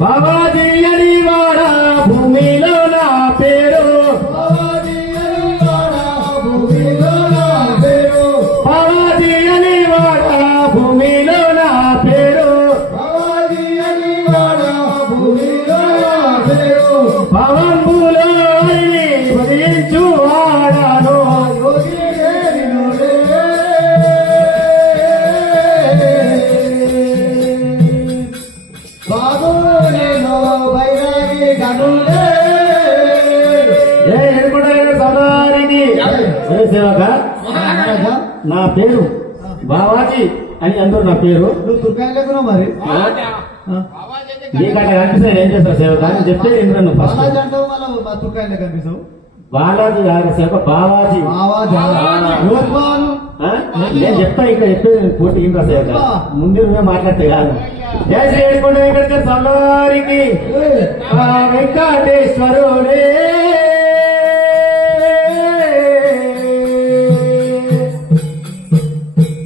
బాబాజీ అని వాడ భూమిలో నా పేరు, బాబాజీ అని వాడ భూమిలో నా పేరు, బాబాజీ అని వాడ భూమిలో నా పేరు, బాబాజీ అని వాడ భూమిలో నా పేరు, పవంబులో వదిలించు వాడాను బాబు నేను బైరాగి గనులే సదారికి సేవక నా పేరు బావాజీ అని అందరూ నా పేరు. నువ్వు తుర్కాయలు మరి నీకు అట్లా కనిపిస్తాను ఏం చేస్తావు సేవక అని చెప్తే ఇంద్రను బాలాజీ అంటావు మళ్ళీ తుర్కాయలు కనిపిస్తావు. బాలాజీ గారి సేవక బావాజీ నేను చెప్తా ఇక్కడ చెప్పేది పూర్తి ఇంద్ర సేవక ముందు నువ్వే మాట్లాడితే కాదు. జయ శ్రీ ఏడుకొండ వెంకటేశ్వర స్వామివారికి వెంకటేశ్వరుడే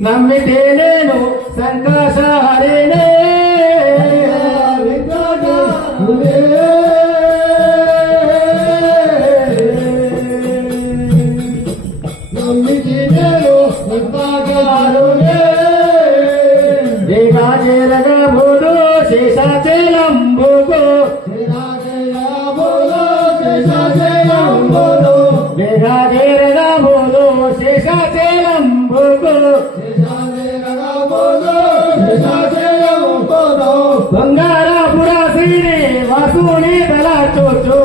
నమ్మితే నేను సంకాశహరినే నమ్మితే నేను సంకాశహరునే వేగాజేరగబోదు శేషాచలంబుకు వేగాజేరగబోదు శేషాచలంబుకు బంగారాపుర శ్రీని వాసుని తల చూచు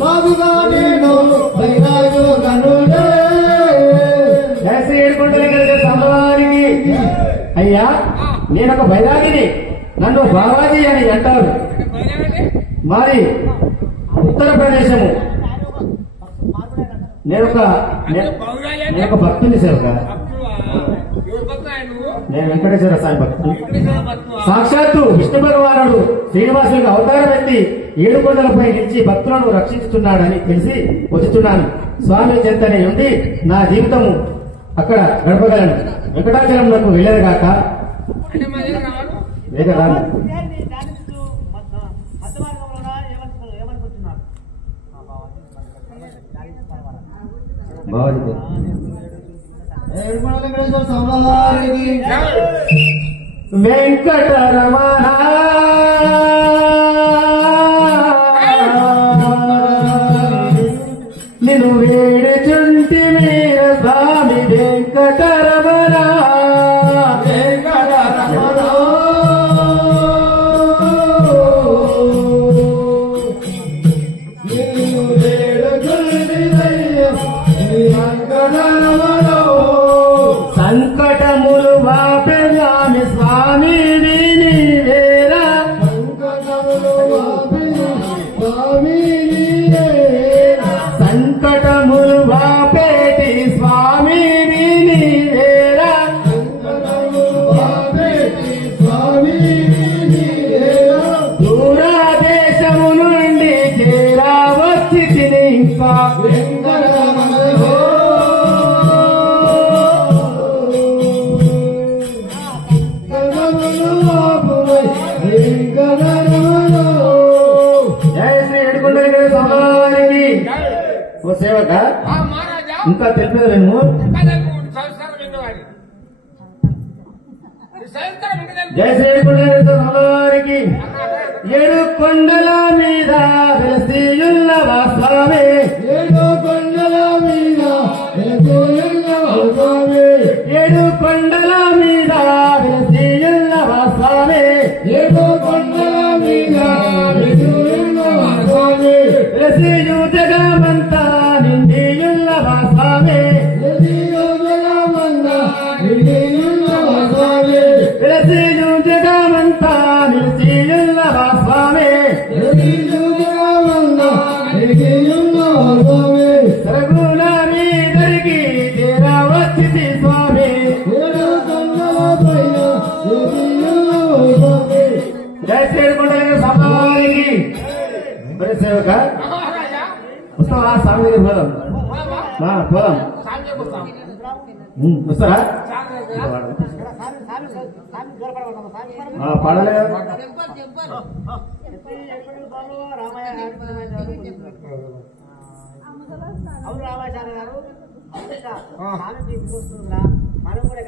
బాబుగా నేను బైరాగు గనుడే. జయశ్రీ ఏడుకొండ సమానికి అయ్యా నేనొక బైరాగిని, నన్ను బాబాజీ అని అంటారు. మరి ఉత్తరప్రదేశము నేనొక భక్తుని సేవక, నేను వెంకటేశ్వర స్వామి భక్తుని. సాక్షాత్తు విష్ణు భగవానుడు శ్రీనివాసులకు అవతారం ఎత్తి ఏడుకొండలపై నుంచి భక్తులను రక్షిస్తున్నాడని తెలిసి వచ్చుతున్నాను. స్వామి చెంతనే ఉండి నా జీవితము అక్కడ గడపగలను. వెంకటాచలంలోకి వెళ్ళరుగాక వేగరాను. వెంకటరమణ నిన్ను వేడుచుంటి మీర స్వామి వెంకటరమణ వెంకటరమణ నిన్ను వేడుచుంటి సంకటములు వాపెదామి స్వామి నీవేరా, సంకటములు వాపేటి స్వామి నీవేరా, దూరదేశము నుండి చేరా వచ్చి తిని ఇంకా సేవక ఇంకా తెలిపేది నేను. జయ శ్రీ ఏడుకొండలకి ఏడుకొండల మీద వెలసియున్నవా స్వామి, ఏడుకొండల మీద వెలసియున్నవా స్వామి, ఏడుకొండల మీద వెలసియున్నవా స్వామి, ఏడుకొండల మీద వెలసియున్నవా స్వామి, వెలసియు జగమంతా నిండియున్నవా స్వామి, వెలసియు జగమంతా నిండియున్నవా స్వామి, వెలసియు జగమంతా నిలిచియున్నవా స్వామి, వెలసియు జగమంతా నిలిచియున్నవా స్వామి, సరగుణ మీదరికి చేరవచ్చితి స్వామి, ఏడుకొండల పైన నిలిచియున్నవా స్వామి. జయ శ్రీ ఏడుకొండల సమానికి సేవక వస్తావా స్వామి దగ్గర పోదాం పోదాం వస్తారా పాడలే అవును రామాచార్య గారు మనం కూడా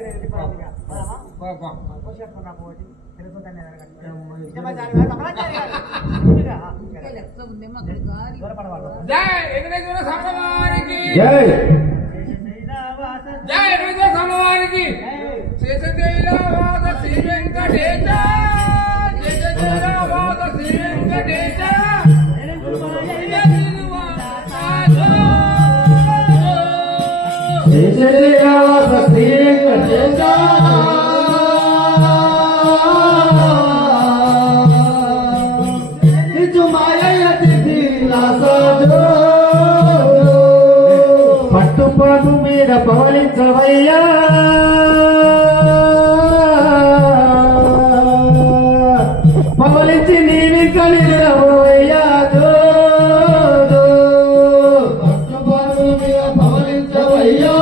పట్టుపాటు మీద పవలించవయ్యా పవలించి నీవి కలిగినవయ్యా పట్టుపాటు మీద పవలించవయ్యా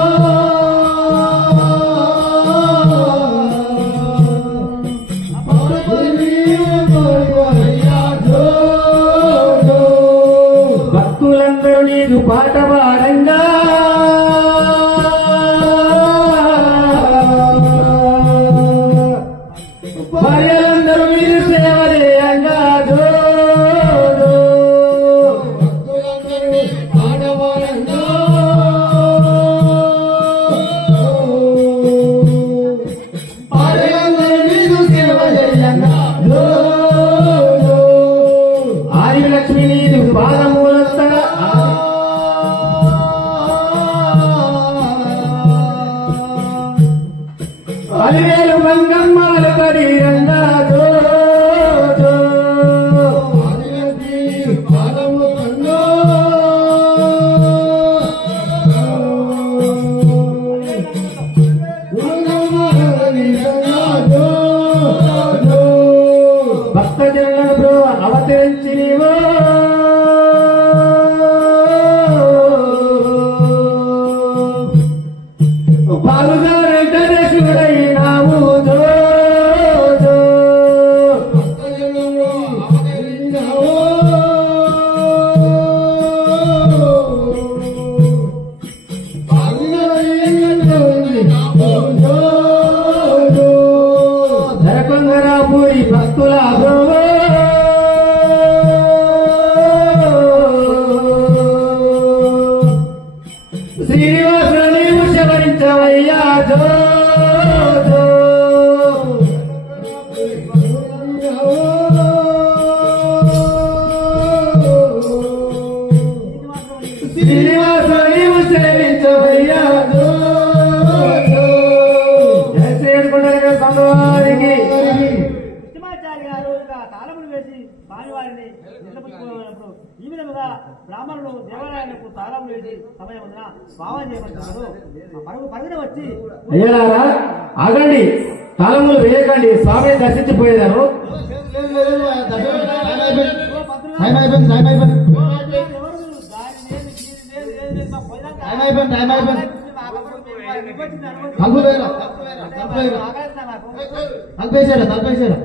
భక్తులందరూ నీకు పాట పాడంగా భార్యలందరూ మీరు సేవ చేయంగా పాట పాడంగా భార్యలందరూ మీరు సేవ చేయంగా ఆదిలక్ష్మి నీకు పాదమూలంతా అలివేలు మంగమ్మలు కడియంగా భక్తజనులను అవతరించి నీవు పాలుగా వెంకటేశ్వరైనావు ధరకొంగరాపూరి భక్తుల శ్రీనివాసుడు నీవు శవరించవయ్యా శ్రీనివాసుడు నీవు శవరించవయ్యా సందవారికి కృష్ణమాచార్య గారు తాళములు వేసి స్వామివారిని నిలబెట్టుకున్నప్పుడు ఈ విధముగా బ్రాహ్మణులు దేవాలయాలకు తాళములు వేసి సమయం ఉందిన స్వామి చేయబడుతున్నారు పరుగున వచ్చి అయ్యారా ఆగండి తాళములు వేయకండి స్వామి దర్శించిపోయేదారు తప్పేశారా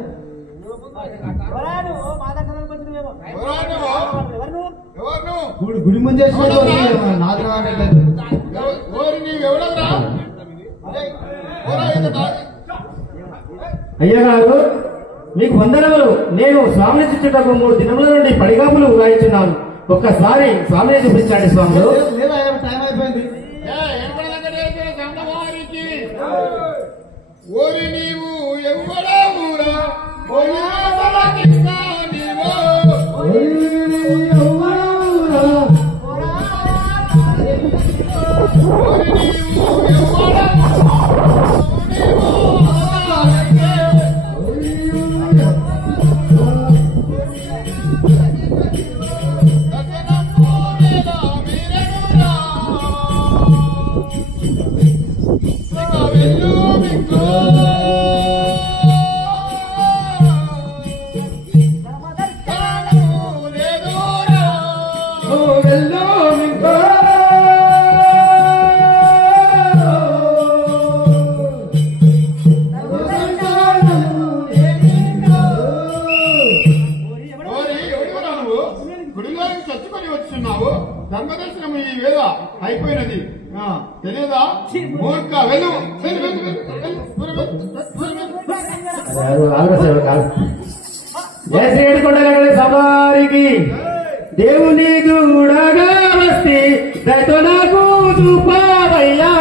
గుడి ముందే అయ్యగారు మీకు వందనములు. నేను స్వామిని చుట్టుటకు 3 దినముల నుండి పడిగాపులు ఉగాయిస్తున్నాను. ఒక్కసారి స్వామిని చూపించండి స్వాములు. టైం అయిపోయింది. ఓరి నీవు ఎవడా ఊరా అయిపోయినది తెలియదా మూర్ఖ వెళ్ళు వెళ్ళు వెళ్ళు వెళ్ళు ఏడుకొండల సవారికి దేవుని చూడగా వస్తే దయతో నాకు చూపావయ్యా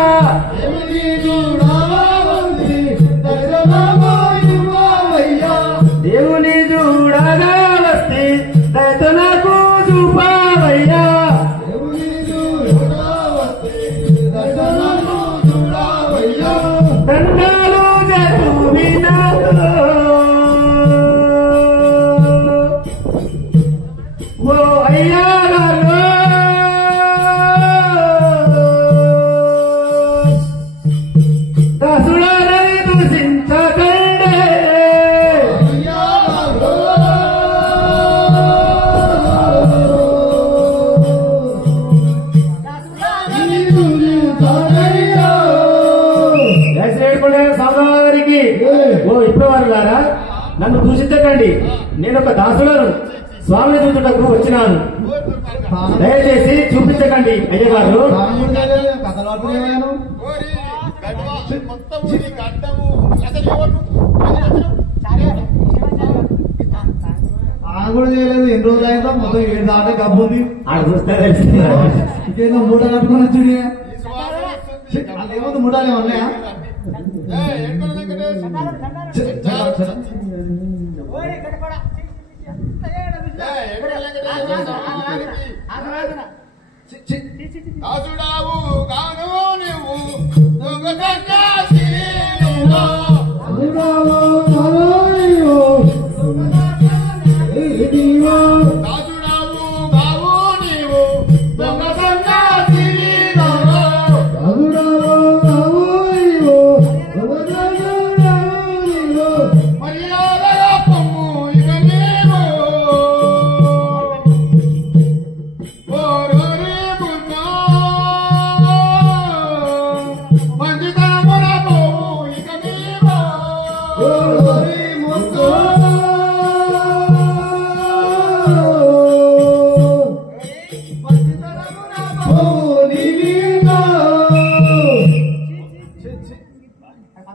దేవుని చూడగా వస్తే దయతో నాకు చూపావయ్యా దండాలు ఓ అయ్యా దాసుడాలని దూషించకండే సోదరికి ఓ ఇప్పుడు వారులారా నన్ను దూషించకండి నేను ఒక దాసులను స్వామిని చూచుటకు వచ్చినాను దయచేసి చూపించకండి అయ్యగారు మొత్తం గడ్డము అసలు ఎవరు కూడా చేయలేదు ఎన్ని రోజులు అయిందో మొత్తం 7 దాటే కబ్బు ఉంది ఆడ చూస్తే తెలిసింది ఇంకేదో మూట కట్టుకుని వచ్చి ఏమన్నా మూటాలు ఏమన్నాయా దాసుడావు కాను నువ్వు దాసుడావు కావు నీవు దొంగ సన్యాసి మర్యాదగా పొమ్ము ఇక నీవు ఓరోరి బుద్ధ మంచితనమున పోవు ఇక నీవు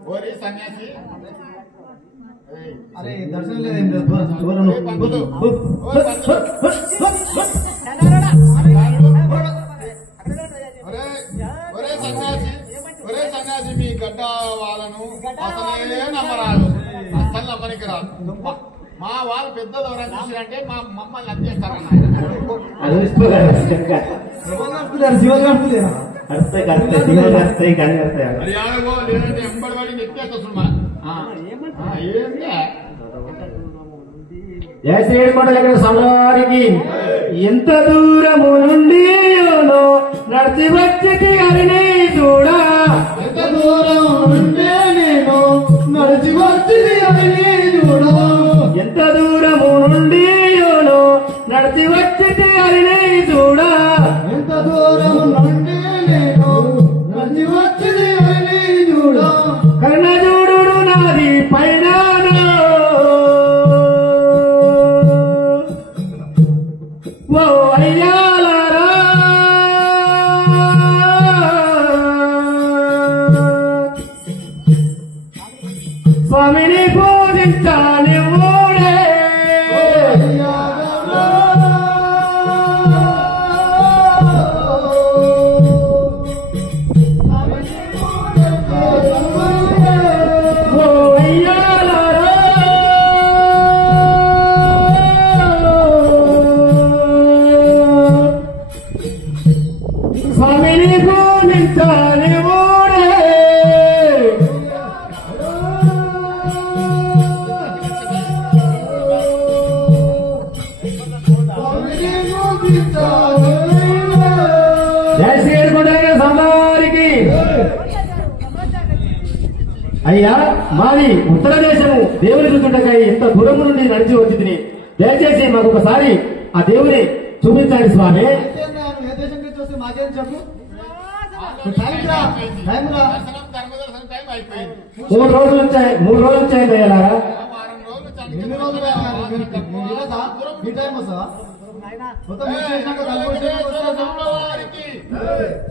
ఓరి సన్యాసి అరే దర్శనం లేదేం లేదు దూరం ఒరే సన్యాసి మీ గడ్డ వాళ్ళను అసలే నమ్మరాదు అసలు నమ్మనికి రాదు మా వాళ్ళు పెద్దలు ఎవరైనా చూసారంటే మా మమ్మల్ని అందేస్తారన్న అది శివలు కడుపులేరా కడితే కడితే దిగులు కడితే కానీ కడతాయి అది ఆడగో లేదంటే ఎంబడి వాడి నెత్తేస్తా మన ఏంటి ఏడుకొండల సవారికి ఎంత దూరము నుండి నడిచి వచ్చి అరిని చూడా ఎంత దూరం నుండే నేను నడిచి వచ్చి అరిని చూడా ఎంత దూరము నుండి నడిచి వచ్చి అరిని చూడా ఎంత దూరం నుండి నేను నడిచి వచ్చి అరిని చూడా కర్ణజూడు నాది పైన ఓ అయ్యాలారా స్వామిని పూజించాలి ఊడే ఓ అయ్యాలారా స్వామిని పూజించాలి ఊడే సమారికి అయ్యా మాది ఉత్తర దేశము దేవుని చూచుటకై ఎంత దూరం నుండి నడిచి వచ్చింది దయచేసి మాకు ఒకసారి ఆ దేవుని చూపించండి స్వామి ఏ దేశం నుంచి వస్తే మాకేం చెప్పు దర్శనం ధర్మదర్శనం టైం అయిపోయింది 3 రోజులు వచ్చాయి అలాగా వారం రోజులు ఎన్ని రోజులు ఈ టైం వస్తా మొత్తం చేసినాక తలుపు వారికి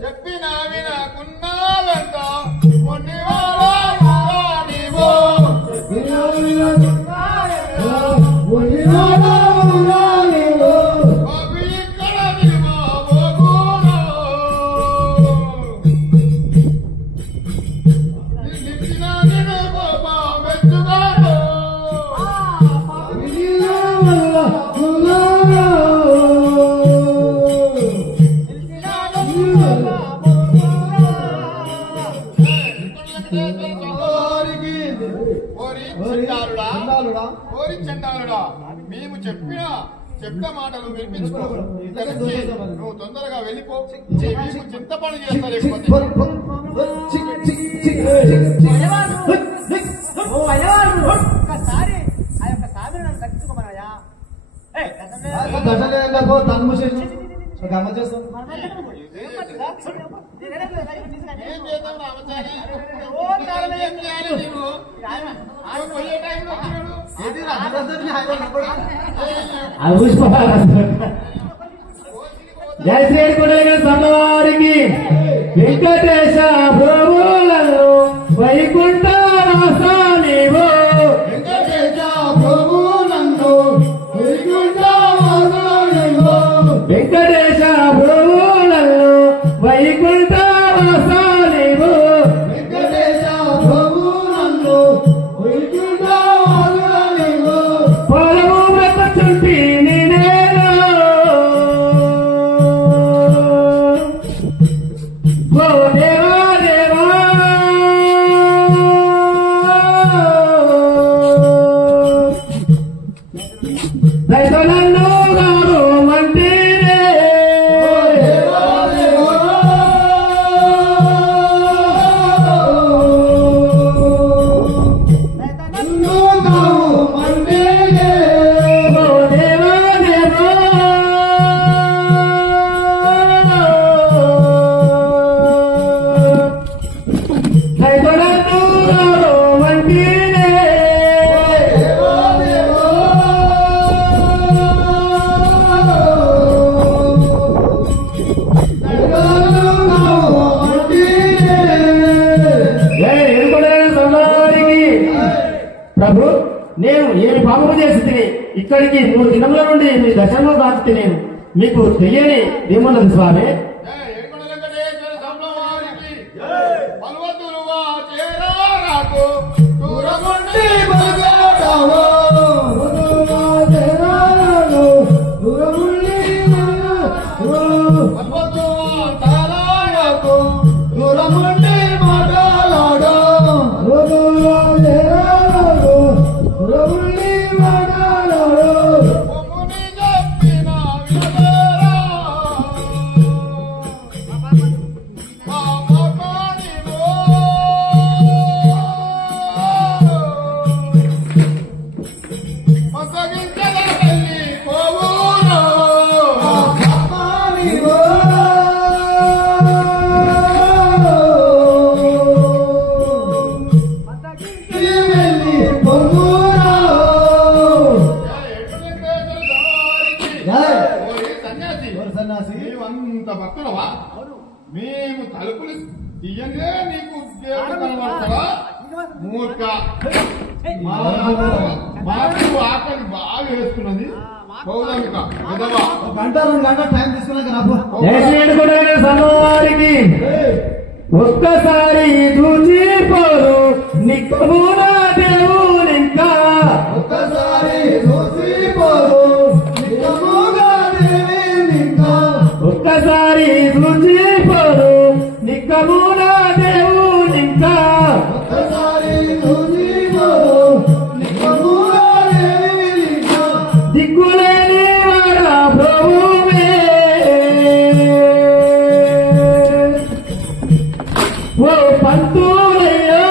చెప్పిన వినకున్నాలంట చండాలుడా మేము చెప్పిన మాటలు వినిపించుకో నువ్వు తొందరగా వెళ్ళిపో మీకు చింతపని చేస్తారు ఒక్కసారి ఆ యొక్క సాధన నన్ను దక్కించుకోమనయా తన్ము గమ్మ చేస్తాం ఏం చేద్దాం రామచారి ఏం చేయాలి నీవు ఆయన పోయే టైంలో జై శ్రీకొండల స్వామివారికి వెంకటేశ ప్రభువులను వైకుంఠ వాసానివో వెంకటేశ ప్రభువులను వైకుంఠ వాసానివో వెంకటేశ ప్రభువులను వైకుంఠ వాసానివో వెంకటేశ ప్రభువులను వైకుంఠ వాసానివో పొలము బ్రతుచుంటి నేనేను ఓ దేవా దేవా రైతులన్ను గారు మంటిరే ఓ దేవా దేవా రైతులన్ను గారు మంటిరే ప్రభు నేను ఏమి పాపము చేసి ఇక్కడికి 3 దినముల నుండి మీ దర్శనంలో కాచి నేను మీకు తెలియని ఏమన్నది స్వామి బలవంతులుగా చేరారాకు దూరముండి దూరముండి మాట్లాడు దూరముండి మాట్లాడు పొమ్ముని చెప్పిన వినరా మా మకానిలో మసగించల తల్లి పోవురా నీవంత భక్తులవా మేము తలుపులు తీయందే నీకు దేవుడు కనబడతావా మూర్ఖ మాకు ఆకలి బాగా వేస్తున్నది పౌదమిక విధవా గంట 2 గంటల టైం తీసుకున్నాక రాబో జై శ్రీకొండల స్వామివారికి ఒక్కసారి చూచిపోరు నిక్కుమున దేవునింకా ఒక్కసారి చూసిపోరు నిజముగా దేవినింకా ఒక్కసారి చూచిపోరు నిక్కమున దేవునింకా ఒక్కసారి చూసిపోరు నిజముగా దేవినింకా దిక్కులేని వాడా ప్రభువే ఓ పంతులయ్యా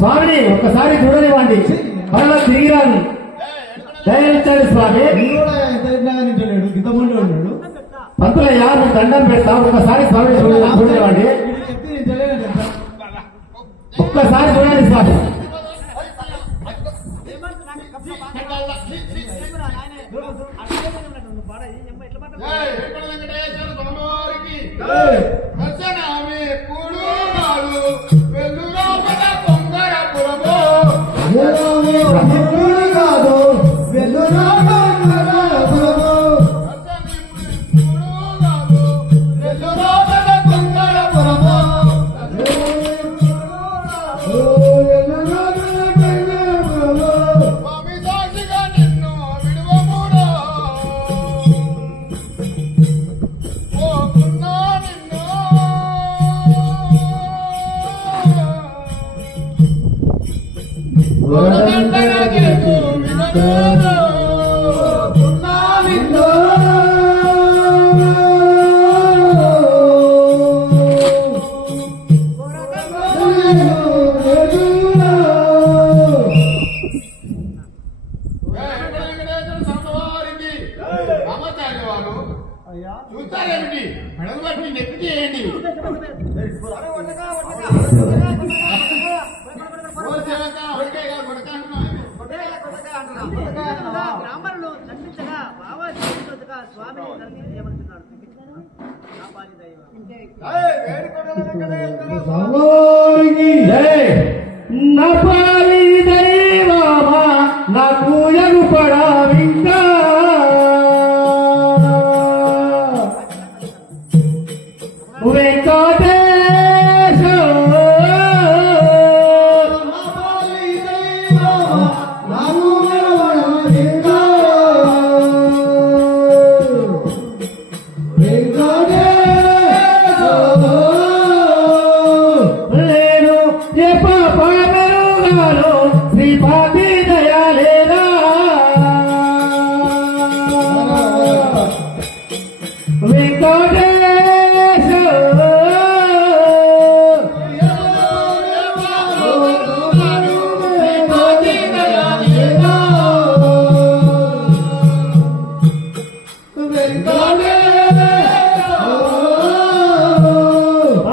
స్వామిని ఒక్కసారి చూడనివ్వండి, మరలా తిరిగి రాను. దయచేయండి స్వామి. ఇంత ముందు ఉన్నాడు. పంతులయ్యా నువ్వు దండం పెడతా, ఒక్కసారి స్వామిని చూడనివ్వండి. ఒక్కసారి చూడండి స్వామి. వెంకటేశ్వర స్వామివారికి దర్శనమే కూడు కాదు వెల్లురాపద కొంగరపురము కాదు స్వామి సాక్షిగా నిన్ను విడువమురా పోకున్నా నిన్ను వరదండనకు విడువమురా చూస్తారేమిటి మెడలు బట్టి నెత్తి చేయండి. బ్రాహ్మణులు చంపించగా బాబాజీ స్వామి ఏమంటున్నాడు? నపాలి దైవమా నాకు ఎగుపడా ఇంకా వెంకటేశ నేను ఏ పాపమెరుగాను శ్రీపాతి దయాలేనా వెంకటేశ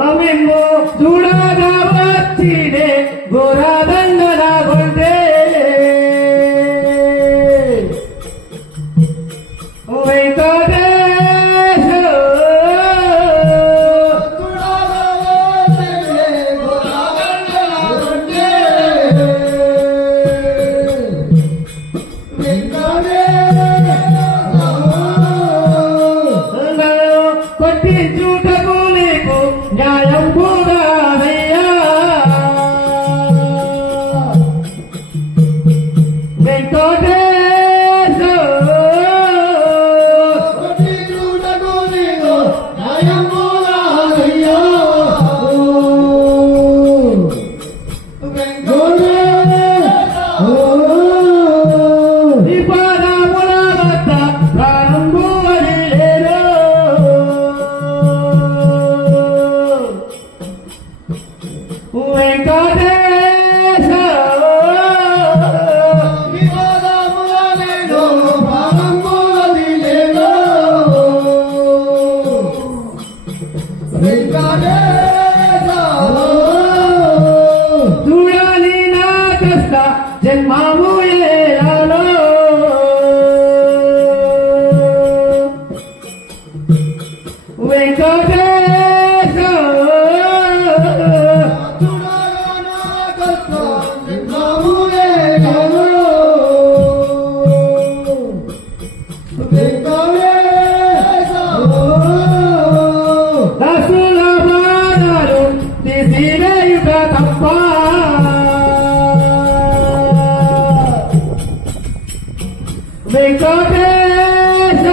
అమిమ్మో చూడగా వచ్చినే గోరాదండరాగొంటే వెంకటేశ కొట్టించుటకు నీకు న్యాయం కూడానయ్యా వెంకటేశ నీ పాదముల వద్ద ప్రాణంబు వదిలేరు వెంకటేశ చూడాలి నా కష్ట జన్మము ఏలాలో వెంకటేశ దశల బాధలు తీసివేయుట తప్ప వెంకటేశ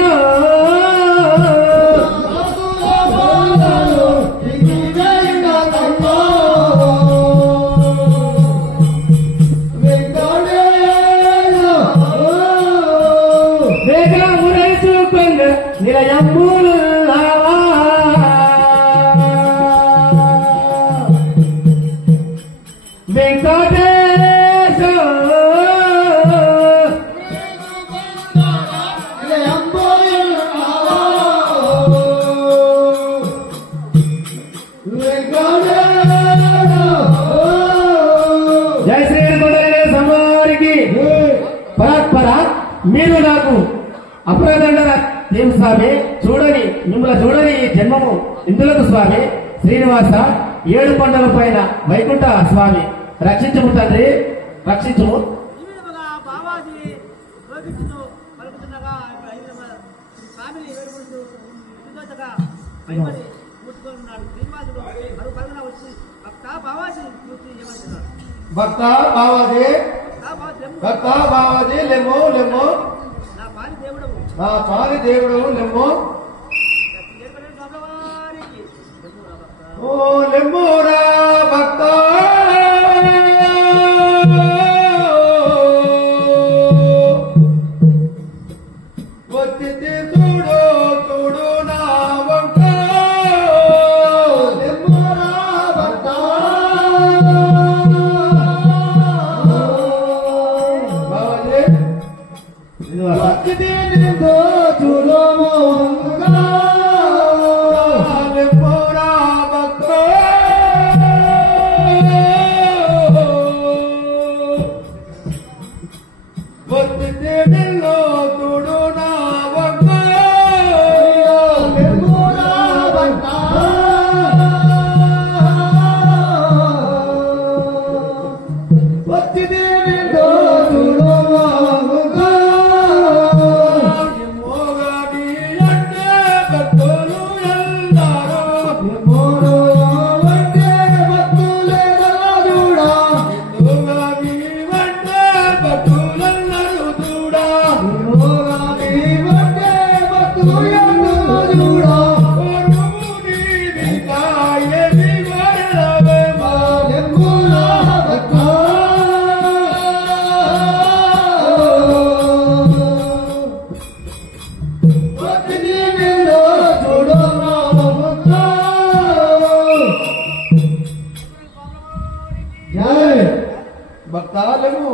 వెంకటేశ జై శ్రీరామ సమారికి పరాత్పర మీరు నాకు అపరాధండ దేవు స్వామి చూడని మిమ్మల్ని చూడని ఈ జన్మము ఇందులకు స్వామి శ్రీనివాస 7 కొండల పైన వైకుంఠ స్వామి రక్షించము తండ్రి రక్షించము. ఈ విధముగా బావాజీ రోగిస్తూ పలుకుతుండగా స్వామిని వేడుకుంటూ విధిగా భయపడి కూర్చుకొని ఉన్నాడు. శ్రీనివాసుడు మరో పరుగున వచ్చి భక్త బావాజీ చూసి ఏమంటున్నాడు? భక్త బావాజీ భక్త బావాజీ లెమ్మో లెమ్మో నా పాలి దేవుడవు నా పాలి దేవుడు లెమ్మో ఓ లెమ్మోరా భక్త వచ్చి చూడు చూడు నా వంక లెమ్మోరా భక్త బావాజీ వచ్చి చూడు లెమ్మోరా భక్త వచ్చి చూడు నా వంక లెమ్మోరా భక్త వచ్చి చూడు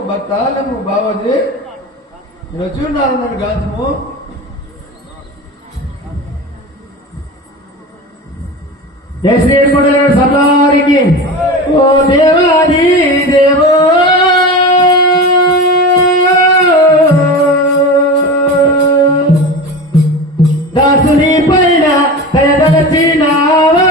భక్తాలము బావాజీ మీరు వచ్చి ఉన్నారు నన్ను గాంచము జై శ్రీరామ సమారికి ఓ దేవాది దేవో దాసుని పైన దయదలచినావా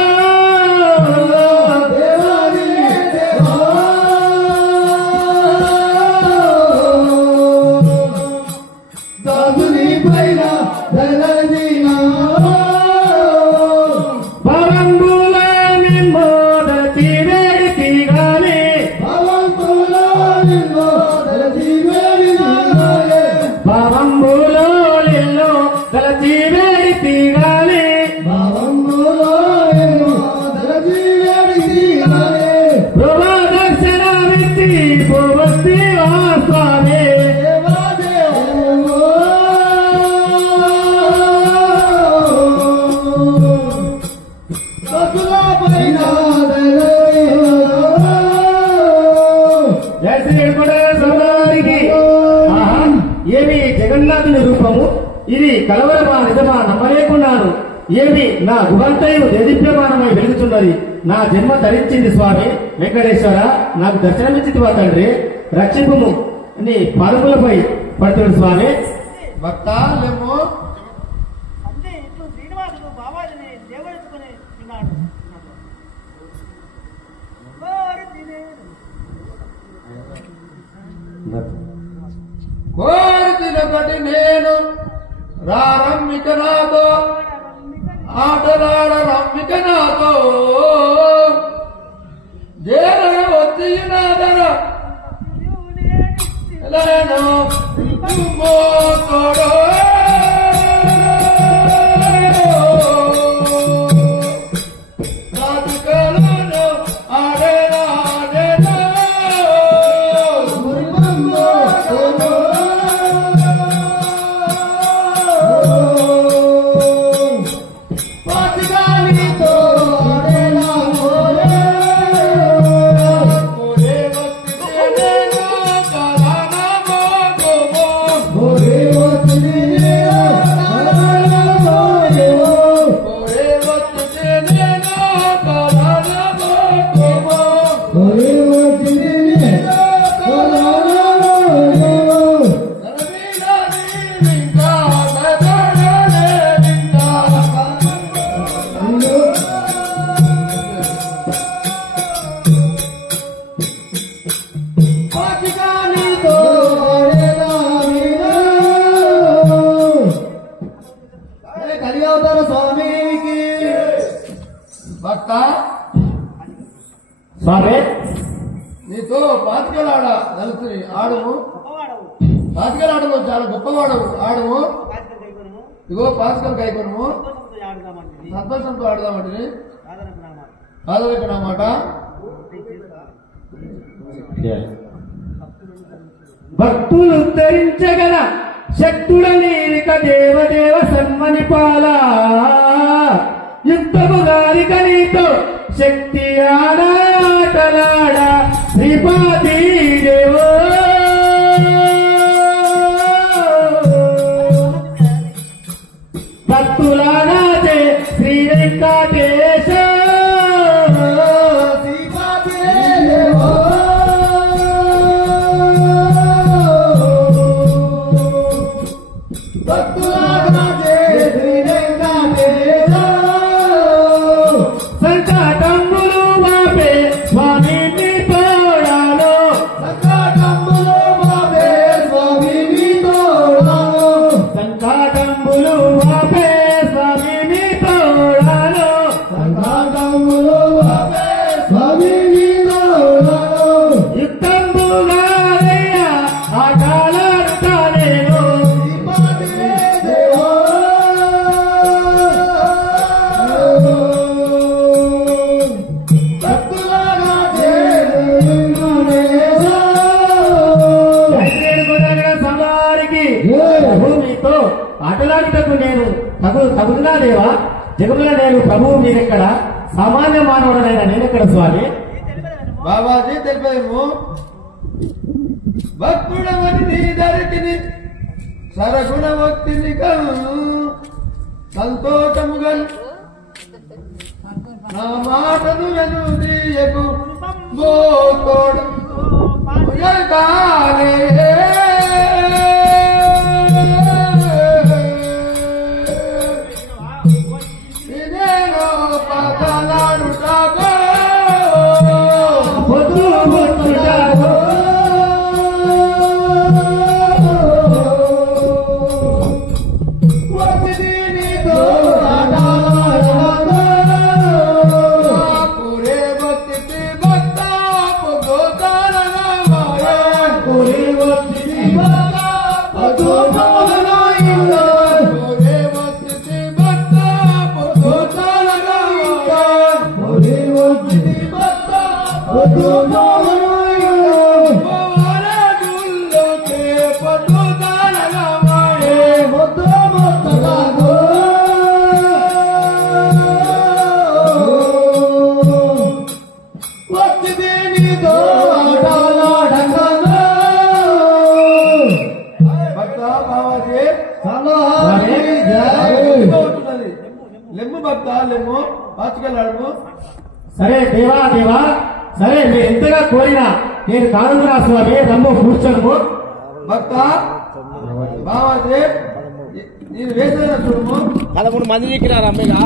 ఏమి జగన్నాథుని రూపము ఇది కలవరమా నిజమా నమ్మలేకున్నాను. ఏమి నా గుహంతయు దేదీప్యమానమై వెలుగుతున్నది. నా జన్మ ధరించింది స్వామి వెంకటేశ్వర నాకు దర్శనమిచ్చితివా తండ్రి రక్షిపుము నీ పాదములపై పడుతుంది స్వామి. భక్తాలము అంతే ఇట్లు శ్రీనివాసుడు బావాజిని దేవుడెత్తుకుని తిన్నాడు. కోరితినొకటి నేను రారమ్మిక నాతో ఆటలాడ రమ్మిక నాతో జేర వచ్చి నాదర లేను తోడో బాతికలాడ నలుసుని ఆడము గొప్పవాడవు బాతికలాడము చాలా గొప్పవాడవు ఆడము బాధ్యత కైకొనము ఇగో పాతికలు కైకొనము సంతోషంతో ఆడుదామంటే సంతోషంతో ఆడదామంటే కాదనుకున్నామా ఆదరణ మాట భక్తులు ఉద్ధరించగల శక్తుడ నీవిక దేవదేవ సన్మనిపాల యుద్ధము గారిక నీతో శక్తి ఆటలాడ శ్రీపాది దేవో భక్తులానాచే శ్రీ వెంకటేశ సంకటంబులు వాపే స్వామి నీ తోడాలో సంకటంబులు వాపే స్వామి నీ తోడాలో యుద్ధంబుగా ఆటలాడుతా నేను సవారికి భూమితో ఆటలాడుటకు నేను తగులునా దేవా జగముల నేను ప్రభువు మీరెక్కడ సామాన్య మానవుడనైనా నేనెక్కడ స్వామి బాబాజీ తెలిపాము భక్తుడవని నీ దరికిని సరగుణ భక్తిని సంతోషముగా నా మాటను వెనుదీయకు గోతోడు ఉయగాలే ఇదేనో పదలాడుటాగో పొద్దు పొద్దుటాగో లెమ్ము భక్త లెమ్ము పాచుకెళ్ళాడు సరే దేవా దేవా సరే మీరు ఎంతగా కోరినా నేను కానురా స్వామి రమ్ము కూర్చోను భక్త బాబాజీ నేను వేసిన చూడము 13 మంది దిక్కినారు అమ్మగా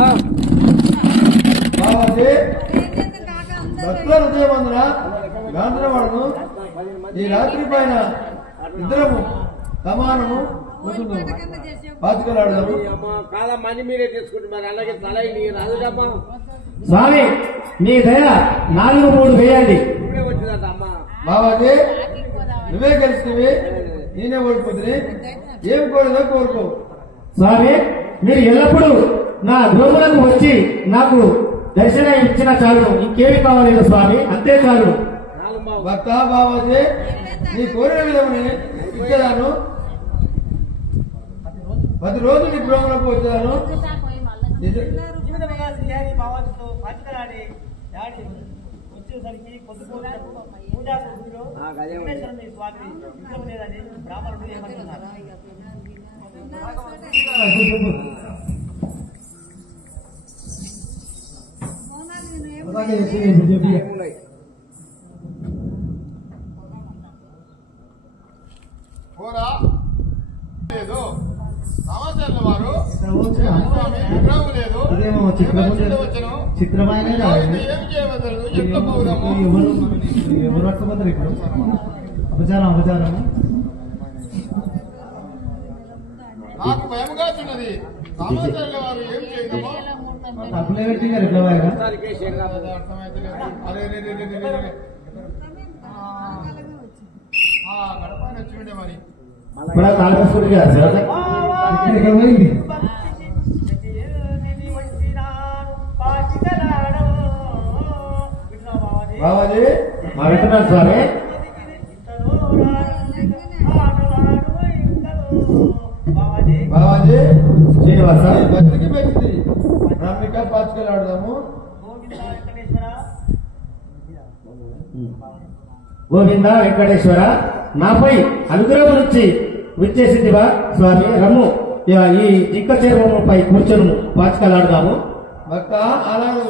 బాబాజీ భక్తుల హృదయమందున గాంధీవాడను ఈ రాత్రి పైన ఇద్దరము సమానము కూర్చున్నాము పాచుకెళ్ళాడదాము కాదా మంది మీరే తీసుకుంటున్నారు అలాగే తల రాదుడమ్మా స్వామి మీ దయ 4-3 వేయండి ఇప్పుడే వచ్చిందట అమ్మ బాబాజీ నువ్వే గెలిచినవి నేనే ఓడిపోతుంది ఏం కోరిదో కోరుకో స్వామి మీరు ఎల్లప్పుడూ నా గృహములకు వచ్చి నాకు దర్శనం ఇచ్చిన చాలు ఇంకేమి కావాలి స్వామి అంతే చాలు భక్త బాబాజీ నీ కోరిన విధమని ఇచ్చేదాను 10 రోజులు నీ గృహంలోకి వచ్చేదాను జీవితముగా శ్రీహరి భావంతో పాచికలాడి యాడి వచ్చేసరికి పొద్దుపూట పూజా సమయంలో వెంకటేశ్వరుని స్వామి విగ్రహం లేదని బ్రాహ్మణుడు ఏమంటున్నారు పోరా లేదు సమాచారం వారు స్వామి విగ్రహం లేదు వచ్చను చిత్రమైన ఏం చేయవద్దు ఎట్లా పోదాము ఎవరు పట్టుకోపోతారు ఇప్పుడు అపచారం అపచారం నాకు భయముగా ఉన్నది సమాచారం వారు ఏం చేయగలమో తప్పులే పెట్టి ఎట్లా అర్థమైతే లేదు. అరే రే రే రే రే రే. గడపని వచ్చిండే మరి ఇప్పుడు కాళేశ్వరి గారు సార్ ఇక్కడ పోయింది. బాబాజీ మా వింటున్నాను స్వామి. బాబాజీ శ్రీనివాస భక్తికి భక్తి రమ్మిక పాచికలు ఆడదాము. గోవింద వెంకటేశ్వర నాపై అనుగ్రహం నుంచి విచ్చేసిందివా స్వామి. రమ్ము ఈ దిక్క చేరుపై కూర్చొని పాచికలాడదాము. భక్త అలాగే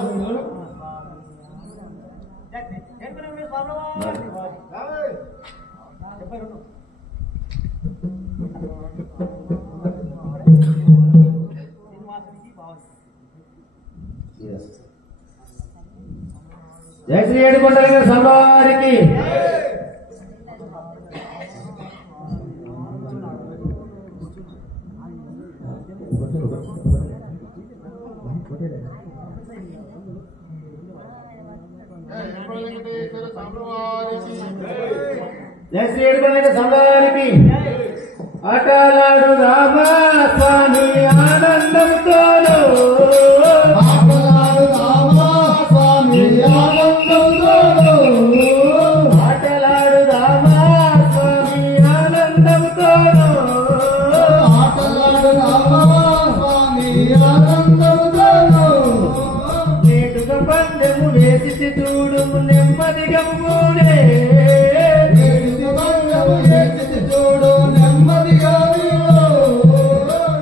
జయ శ్రీ ఏడుకొండల స్వామివారికి. వెంకటేశ్వర స్వామివారికి జయ శ్రీ ఏడుకొండల స్వామివారికి. ఆటలాడు రామ స్వామి ఆనందంతోను ఆటలాడు రామ స్వామి ఆనందంతోను ఆటలాడు రామ స్వామి ఆనందంతోను ఆటలాడు రామ స్వామి ఆనందంతోను నేటుగా పందెము వేసి చూడు నెమ్మదిగా మూడే చూడు నెమ్మదిగా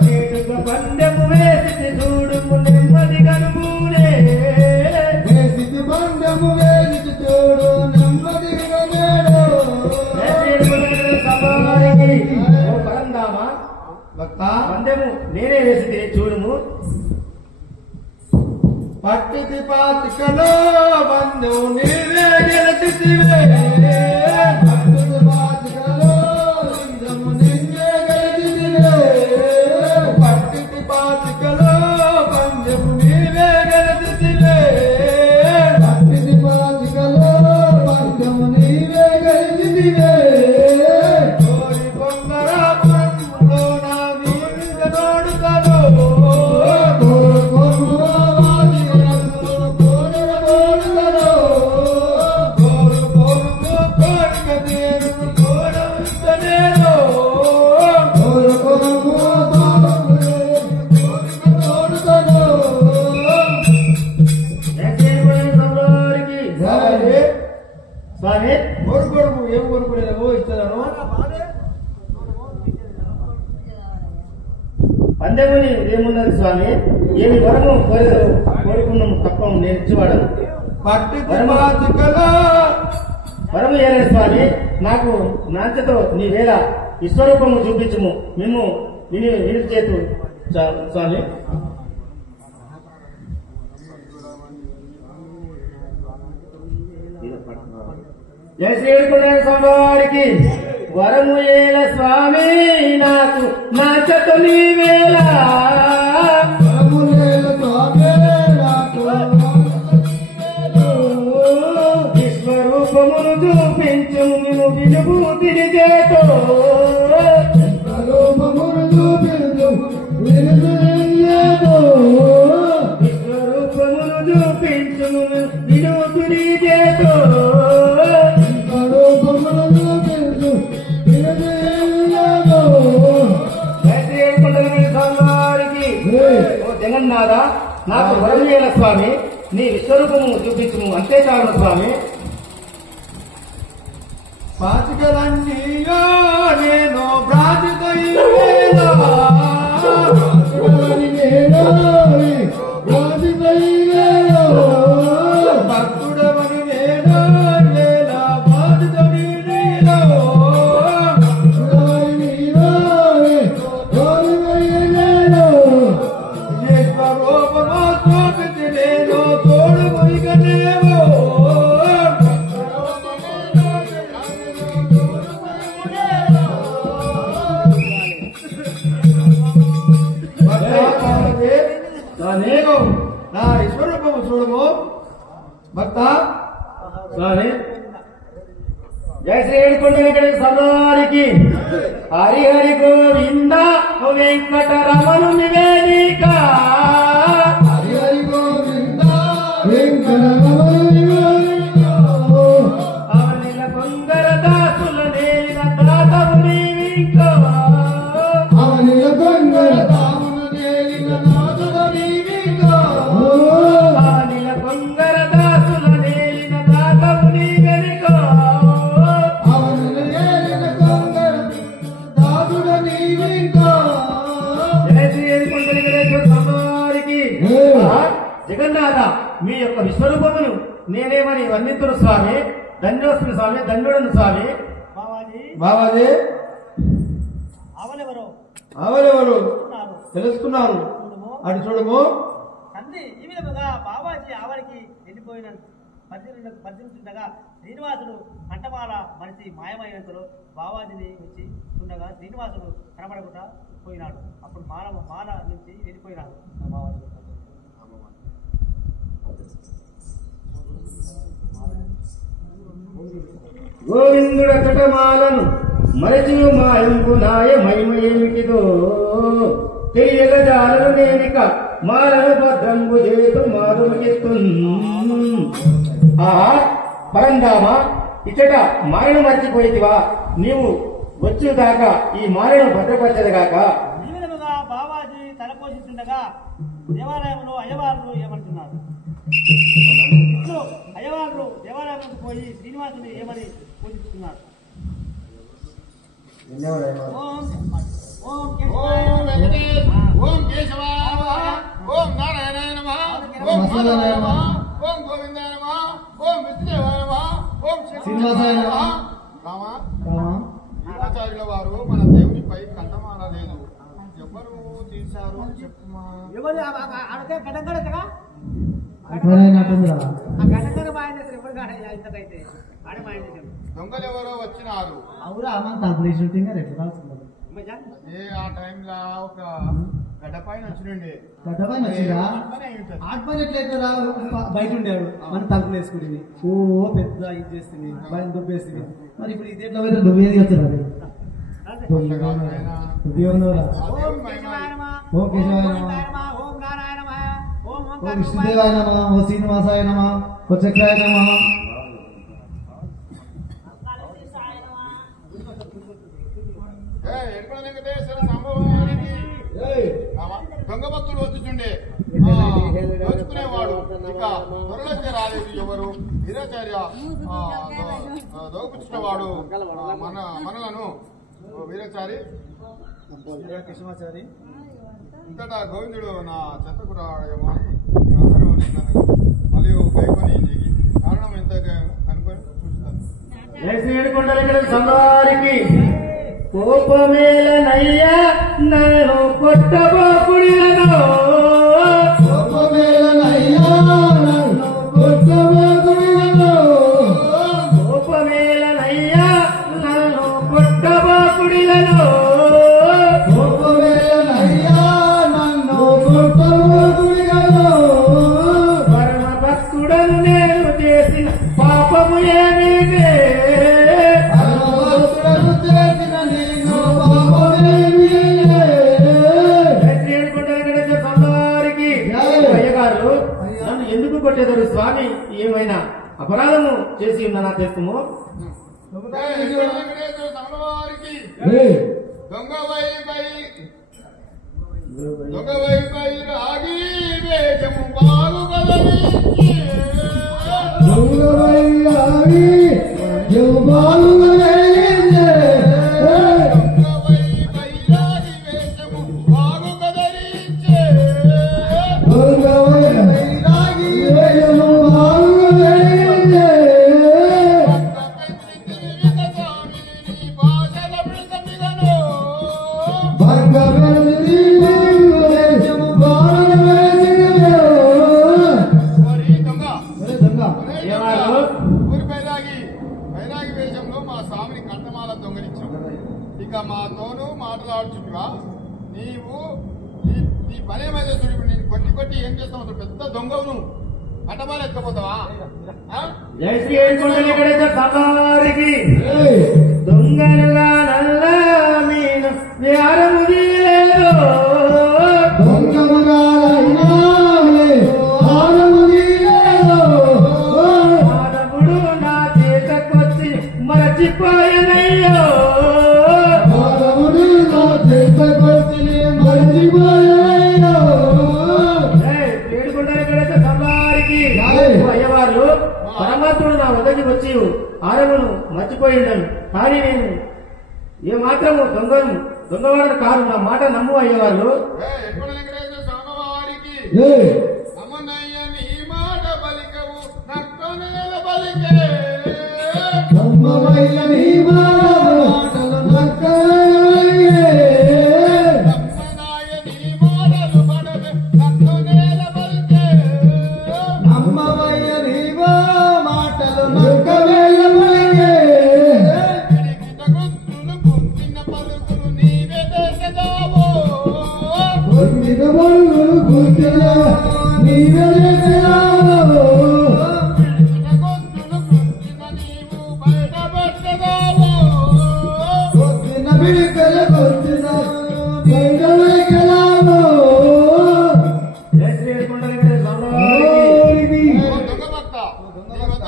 నేటుగా పందెము వేసి చూడు నెమ్మదిగా మూడే వేసి బండము వేసి చూడు నెమ్మదిగా నేడు పరందామా భక్త పందెము నేనే వేసి చూడుము. పట్టిది పాతికలో బంధు నీవే గెలిచితివే పట్టిది పాతికలో లింగము నిన్నే గెలిచితివే పట్టిది పాతికలో బంధము నీవే గెలిచితివే పట్టిది పాతికలో బంధము నీవే గెలిచితివే కోరి పొంగరాపురంలో నా నీవింద నోడుతాను స్వామి కోరుకోవడము ఏం కోరుకోలేదో ఇస్తాను పందెముని ఏమున్నది స్వామి. ఏమి వరము కోరుకున్నాము తప్ప నేను ఇచ్చివాడు పట్టిది పాతికలో వరము ఏలే స్వామి. నాకు నాంచతో నీ వేళ విశ్వరూపము చూపించుము. మేము విని చేతు స్వామి. జయ శ్రీ ఏడుకొండల స్వామివారికి. వరము ఏల స్వామి నాకు నాంచతో నీ వేళ పరములేల స్వామి నాకు విశ్వరూపమును చూపించు మేము వినుభూతిని చేతో రూపమును చూపించు వినులేదు విశ్వరూపమును చూపించు వినుభూతిని చేతో రూపమును చూపించు వినులేదు స్వామివారికి. ఓ జగన్నాథ నాకు వరము ఏల స్వామి నీ విశ్వరూపము చూపించుము అంతే చాలు స్వామి. పాతికలన్నీయో నేను భ్రాంతితో భక్తుడవని నేను వేళ బాధితో స్వరూపమో చూపించి నేను తోడు మునిగనేవో నేను నా విశ్వరూపము చూడము భక్త స్వామి జయ శ్రీ ఏడుకొండ వెంకటేశ్వర స్వామివారికి హరి హరి గోవింద వెంకటరమణు నివేదిక హరి హరి గోవింద వెంకటరమణ నివేదిక అవనిల కొంగర దాసుల నేలిన దాతవు నీవింకో అవనిల కొంగర దామున నేలిన నాథుడ నీవింకో అవనిల కొంగర దాసుల నేలిన దాతవు నీవెనుకో అవనిల నేలిన కొంగర దాదుడ నీవింకో జయ శ్రీ ఏడుకొండ వెంకటేశ్వర స్వామివారికి జగన్నాథ మీ యొక్క విశ్వరూపమును నేనేమని వర్ణింతును స్వామి ధన్యోస్తుని స్వామి ధన్యుడను స్వామి బావాజీ బాబాజీ అవలెవరో అవరెవరు ఉన్నారు. తెలుసుకున్నారు చూడుము. అటు చూడము తండ్రి ఈ విధముగా బాబాజీ ఆవరికి వెళ్ళిపోయిన పరిశీలించుండగా శ్రీనివాసుడు కంటమాల మనిషి మాయమైనంతలో బాబాజీని వచ్చి ఉండగా శ్రీనివాసుడు కనబడకుండా పోయినాడు. అప్పుడు మాల నుంచి వెళ్ళిపోయినాడు బాబాజీ. గోవిందుడ కటమాలను మరచి మాయంబు నాయ మహిమ ఏమిటిదో తెలియక జాలను నేనిక మాలను భద్రంబు చేతు మాధుమకెత్తు ఆహా పరందామా ఇచ్చట మాలను మర్చిపోయితివా నీవు వచ్చుదాకా ఈ మాలను భద్రపరచదుగాక ఈ విధముగా బాబాజీ తలపోషిస్తుండగా దేవాలయంలో అయ్యవారులు ఏమంటున్నారు. ఇప్పుడు అయ్యవారులు దేవాలయంలోకి పోయి శ్రీనివాసుని ఏమని పూజిస్తున్నారు. ఓం ఓం కేశవాయ ఓం నమః. వెంకటేశ్ ఓం కేశవాయ నమః ఓం నారాయణాయ నమః ఓం మాధవాయ నమః ఓం గోవిందాయ నమః ఓం విష్ణుదేవాయ నమః ఓం శ్రీనివాసాయ నమః రామా శివాచార్యుల వారు మన దేవునిపై కంఠమాల లేదు ఎవరు తీశారు చెప్పుమా ఎవరు అడితే గడ్డగడగా ఆ గడ్డగడ మాయన ఎవరు కాడ ఇంతకైతే ఆడ మాయన దొంగలు ఎవరో వచ్చినారు ఏ ఆ టైంలో ఒక గడ్డ పైన వచ్చినండి ఆత్మనెట్లయితే బయట ఉండేవాడు మన తలుపులు వేసుకునేది ఓ పెద్ద ఇది చేస్తుంది బయట దుబ్బేస్తుంది మరి ఇప్పుడు ఇది ఎట్లా పోతే దుబ్బేది వచ్చారు ఓం కేశవాయ నమః ఓం కేశవాయ నమః ఓం నారాయణ నమః ఓం ఓ విష్ణుదేవాయ నమ ఓ శ్రీనివాసాయ నమ ఓ చక్రాయ నమ ఎక్కడ వెంకటేశ్వర సంభవానికి దొంగ భక్తుడు వచ్చుచుండే దోచుకునేవాడు ఇక దొరలచ్చే రాలేదు ఎవరు వీరాచార్య దోపుచ్చుకునేవాడు మనలను వీరాచారి కృష్ణమాచారి ఇంతటా గోవిందుడు నా చెత్తకు రావడేమో అని మేమందరూ మరియు కైకొని కారణం ఎంత కనుకొని చూస్తాను జయ శ్రీ ఏడుకొండ వెంకటేశ్వర స్వామివారికి కోపమేలనయ్యా నన్ను కొట్టబోకుడిలను కోపమేలనయ్యా నన్ను కొట్టబోకుడిలను పరమ భక్తుడను నేను చేసిన పాపము ఏమిటే అయ్యగారు నన్ను ఎందుకు కొట్టేదారు స్వామి ఏమైనా అపరాధము చేసి ఉందనా తెలుసుము వెంకటేశ్వర సంభవానికి దొంగవైపై రాగి వేషము బాగుగలరించి దొంగవైపై రాగి వేషము బాగుగలరించే భాషల మృతమిగను అయ్యగారు ఊరి బైరాగి వేషంలో మా స్వామిని కంఠమాల దొంగలించాం ఇక మాతోనూ మాట్లాడుచుంటివా నీవు నీ పనేమైతే చూడు నేను కొట్టి ఏం చేస్తావు అసలు పెద్ద దొంగవు నువ్వు అటమాలు ఎత్తుకపోతావా జై శ్రీ ఏడుకొండలు ఎక్కడైతే సవారికి దొంగలుగా నల్ల మీన వ్యారము తీయలేదు దొంగలుగా మానవుడు నా చేతకొచ్చి మరచిపోయనయ్యో ఏడుకొండలు ఎక్కడైతే సవారికి అయ్యవారు పరమాత్ముడు నా వద్దకి వచ్చి ఆరమును మర్చిపోయిండను కానీ నేను ఏ మాత్రము దొంగవాడను కాదు నా మాట నమ్ము అయ్యేవాళ్ళు స్వామివారికి అమ్మనయ్య నీ మాట బలికవు నక్కనేల బలికే అమ్మవయ్య నీ మాటలు అమ్మనాయ నీ మాటలు పడవే నక్కనేల బలికే అమ్మవయ్య నీ మాటలు నక్కవేల గుర్తులు గుర్తిన పలుకులు నీవే దేశదావో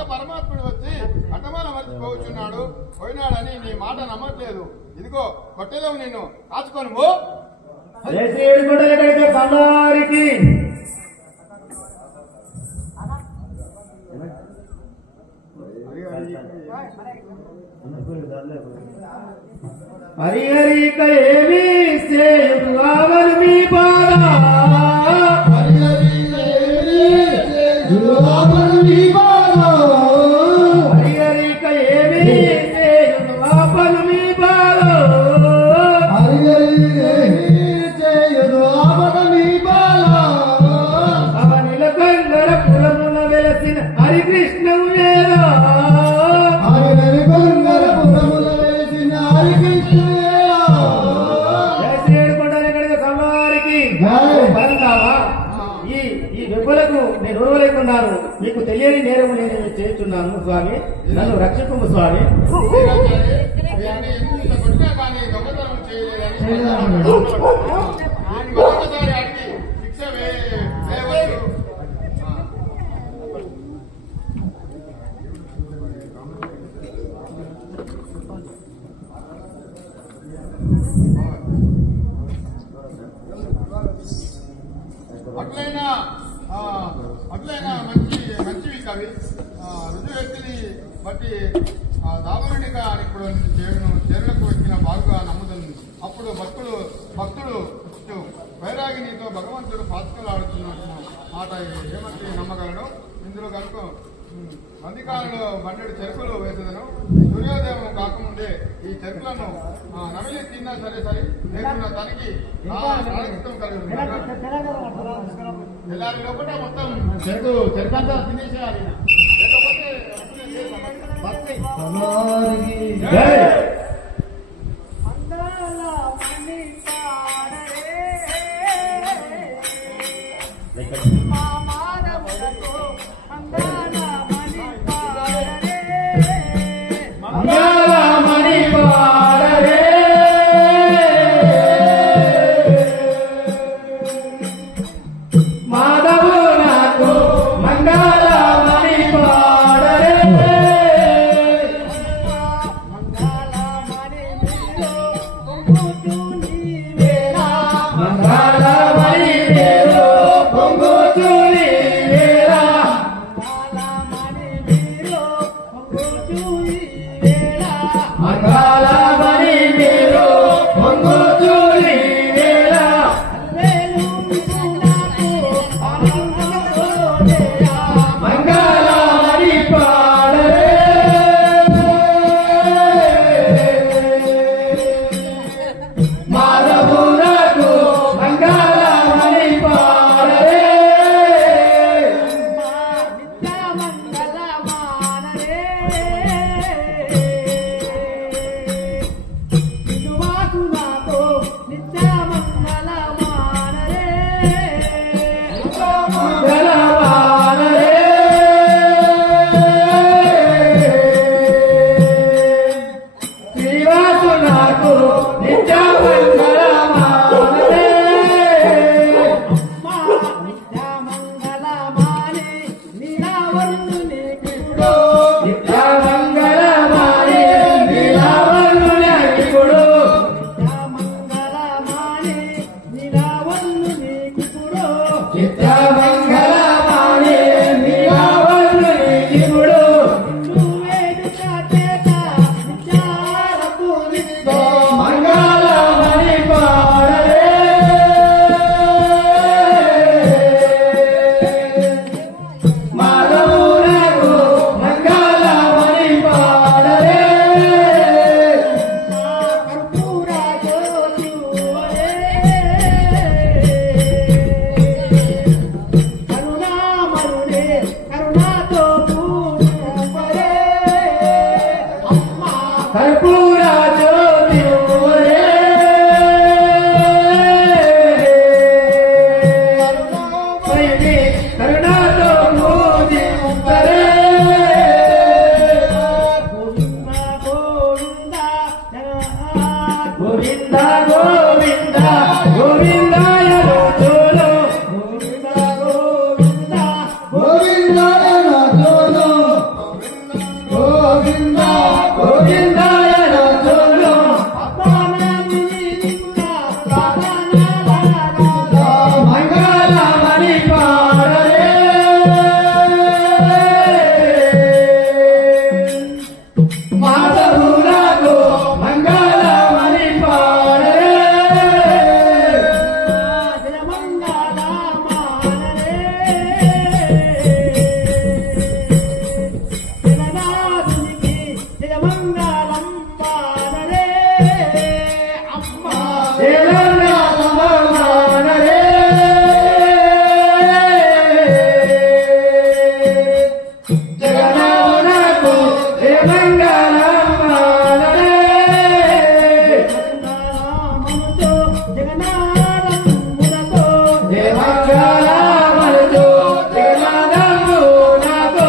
పరమాత్ముడు వచ్చి అటమాల మర్చిపోతున్నాడు పోయినాడని నీ మాట నమ్మట్లేదు ఇదిగో కొట్టేదేవు నిన్ను కాచుకోను జై శ్రీ ఏడుకొండలు ఎక్కడైతే సవారికి హరిహరిక ఏమి సేయుడు ఆవను మీ బాధ హరిహరిక ఏమి సేయుడు ఆపను మీ బాధ అవనిల కందర పురమున వెలసిన హరికృష్ణము వేరా జై శ్రీ ఏడుకొండలు ఎక్కడైతే సవారికి పరంతావా ఈ వెబ్బులకు నేను ఉరవలేకున్నాను మీకు తెలియని నేరము నేను చేస్తున్నాను స్వామి నన్ను రక్షకుము స్వామి కొట్టినా కానీ దొంగతనం చేయలేదని మరొకసారి అడిగి శిక్ష వేయవచ్చు అట్లయినా మంచివి కవి రుజువు వ్యక్తిని బట్టి దామరునిగా ఇప్పుడు చేరులకు వచ్చిన బాగుగా నమ్ముతుంది అప్పుడు భక్తుడు వైరాగినితో భగవంతుడు పాత్రలాడుతున్నట్టు మాట ఏమంటే నమ్మగలడు ఇందులో కనుక మధ్యకాలంలో బండెడు చెరుకులు వేసేదను సూర్యోదయం కాకముందే ఈ చెరుకులను నమిలి తిన్నా సరే లేకున్నా తనకి ప్రాణిష్టం కలిగి తెల్లారి లోపల మొత్తం చెరుకంతా తినేసేయాలి లేకపోతే మంగళమణి పాడరే మాధవు నాకు మంగళమణి పాడరే శ్రీవాసు నాకు నిత్య మంగళమానరే నిత్య మంగళమాని నీలావరుణు నీకిప్పుడు నిత్య మంగళమాని నీలావరుణు నీకిప్పుడు నిత్య మంగళమాని నీలావరుణు నీకిప్పుడు నిత్య మంగళమాని నీలావరుణు నీకిప్పుడు మంగళమణి పాడరే మాధవునకు మంగళమణి పాడరే కర్పూర జ్యోతివరే కరుణామరుడే కరుణాతో పూజింపరే అమ్మా కర్పూర జ్యోతి ఊరే కరుణాతో పూజింపరే గోవింద గోవింద గోవింద గోవింద గోవిందాయ రోజులు గోవింద గోవింద గోవిందాయ రోజులు గోవింద గోవిందాయ రోజులు మంగళమణి పాడరే మాధవులకు మంగళమణి పాడరే తెలంగాణరే జగన్నాథకు మంగళమానరే దేవంగళమనుతో జగన్నాథము నాకు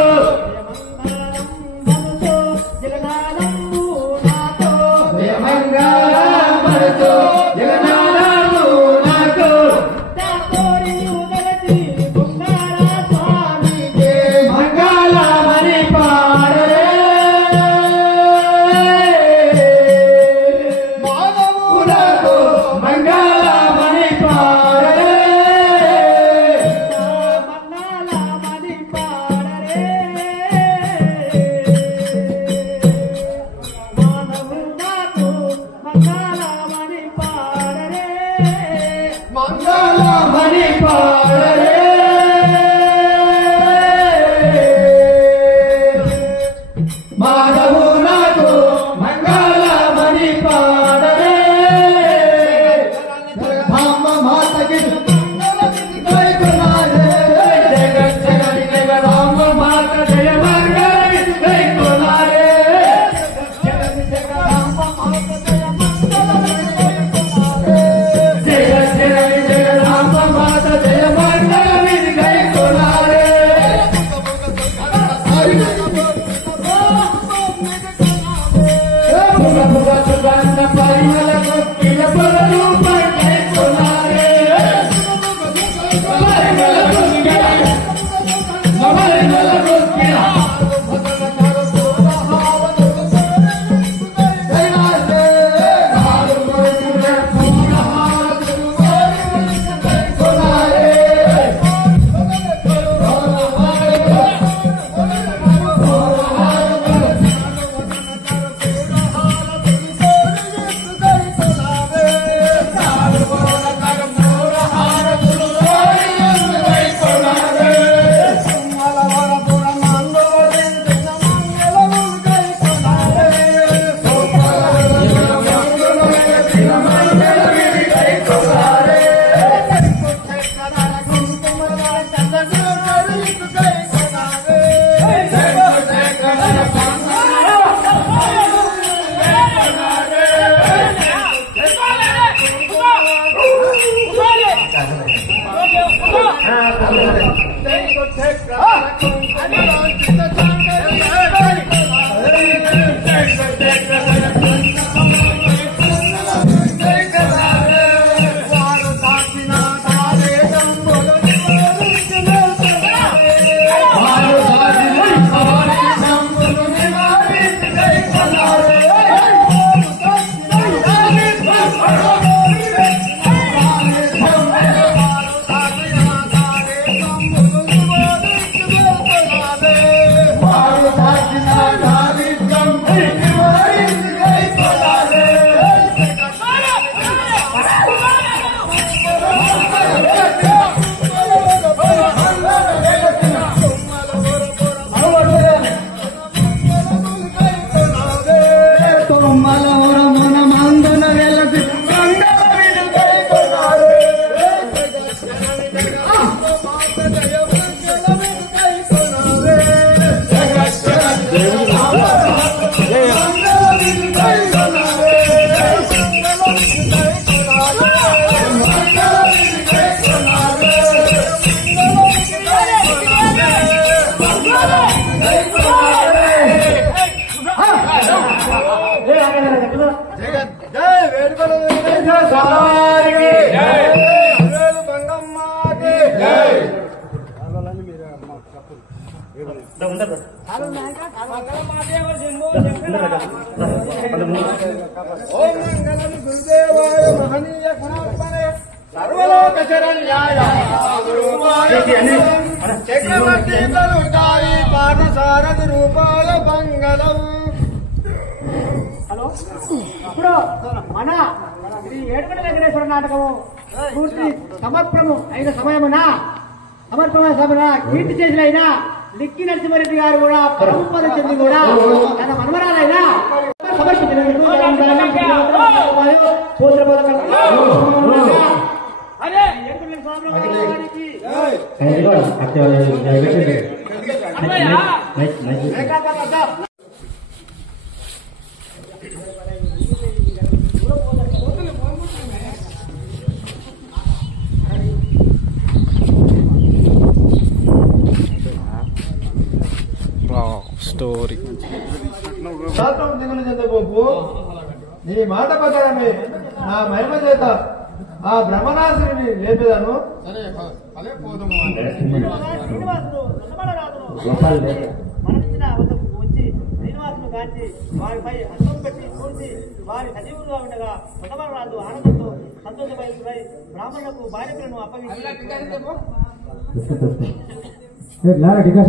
దేవంగళమనుతో జగన్నాథము నాకు మంగళమణి పాడరే మాధవులకు మంగళమణి పాడరే మంగళమణి పాడరే మాధవులకు మంగళమణి పాడరే బ్రహ్మ మాతకి జగత్ జగతి జగ బ్రహ్మ మాత జయ మంగళి జయ కొలారే జగత్ జగతి జగ బ్రహ్మ మాత జయ మంగళి జయ కొలారే భుగ భుగ సుగంధ పరిమళ కొక్కిల పొలరూప జయ కొలారే పరిమళ కొక్కిల పరిమళ కొక్కిల Take జై వేడుకల స్వామికి వేలు బంగమ్మకి ఓం మంగళం గురుదేవాయ మహనీయ గుణాత్మనే సర్వలోక శరణ్యాయ చక్రవర్తి తలుటాయి పాఠసారథి రూపాయ మంగళం. హలో ఇప్పుడు మన శ్రీ ఏడుకొండ వెంకటేశ్వర నాటకము పూర్తి సమర్పణము అయిన సమయమున కీర్తి చేసిన అయినా లిక్కి నరసింహారెడ్డి గారు కూడా పరమపద చెంది కూడా తన మనమరాలైనా సమర్పించిన స్టోరీ శాస్త్రం దిగులు చెందబోపు నీ మాట ప్రకారమే నా మహిమ చేత ఆ బ్రహ్మనాశుని లేపేదాను. అదే పోదము శ్రీనివాసుడు మరణించిన వద్దకు వచ్చి శ్రీనివాసును కాల్చి వారిపై అన్నం పెట్టి కూర్చి వారి సజీవులుగా ఉండగా కొత్తమరాజు ఆనందంతో సంతోషపై బ్రాహ్మణులకు బాలికలను అప్పగించి టికా